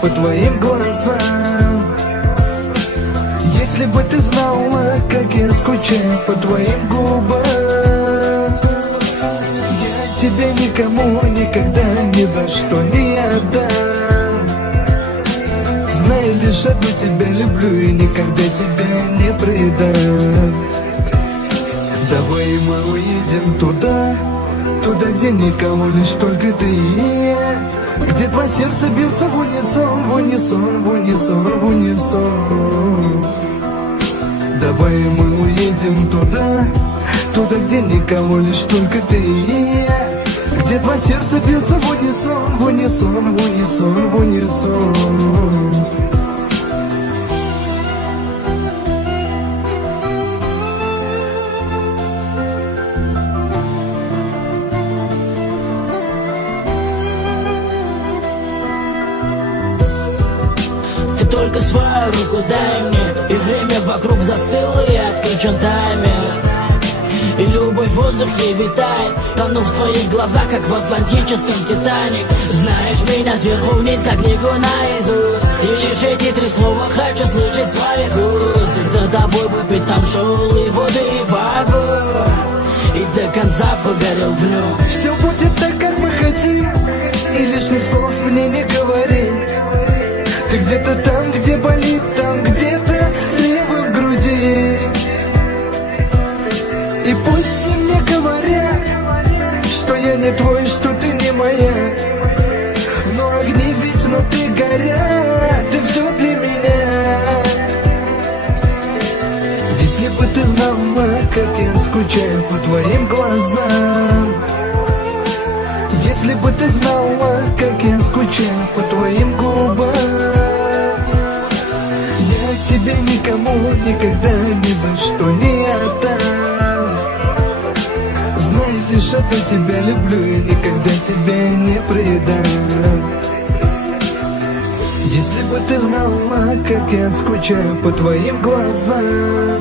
по твоим глазам. Если бы ты знала, как я скучаю по твоим губам. Я тебя никому никогда ни за что не отдам. Знаю лишь одну, тебя люблю и никогда тебя не предам. Давай мы уедем туда, туда, где никого, лишь только ты и я. Где два сердца бьются в унисон, в унисон, в унисон, в унисон. Давай мы уедем туда, туда, где никого, лишь только ты и я. Где два сердца бьются в унисон, в унисон, в унисон, в унисон. Только свою руку дай мне, и время вокруг застыло, и отключен таймер. И любой воздух не витает, тону в твоих глазах, как в атлантическом Титаник. Знаешь меня сверху вниз, как книгу наизусть, и лишь эти три слова хочу слышать с твоих уст. И за тобой бы пятам шел и воды, и в огонь, и до конца погорел в нем. Все будет так, как мы хотим, и лишних слов мне не говори. Ты где-то там, где болит, там где-то слева в груди. И пусть все мне говорят, что я не твой, что ты не моя. Но огни ведь внутри горят, ты все для меня. Если бы ты знала, как я скучаю по твоим глазам. Если бы ты знала, как я скучаю по твоим губам. Я тебя никому никогда ни за что не отдам. Знаю лишь одно, тебя люблю и никогда тебя не предам. Если бы ты знала, как я скучаю по твоим глазам.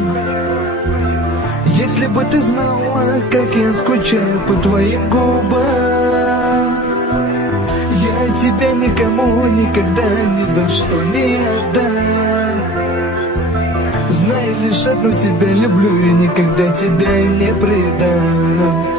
Если бы ты знала, как я скучаю по твоим губам. Я тебя никому никогда ни за что не отдам. Знаю лишь одну, тебя люблю и никогда тебя не предам.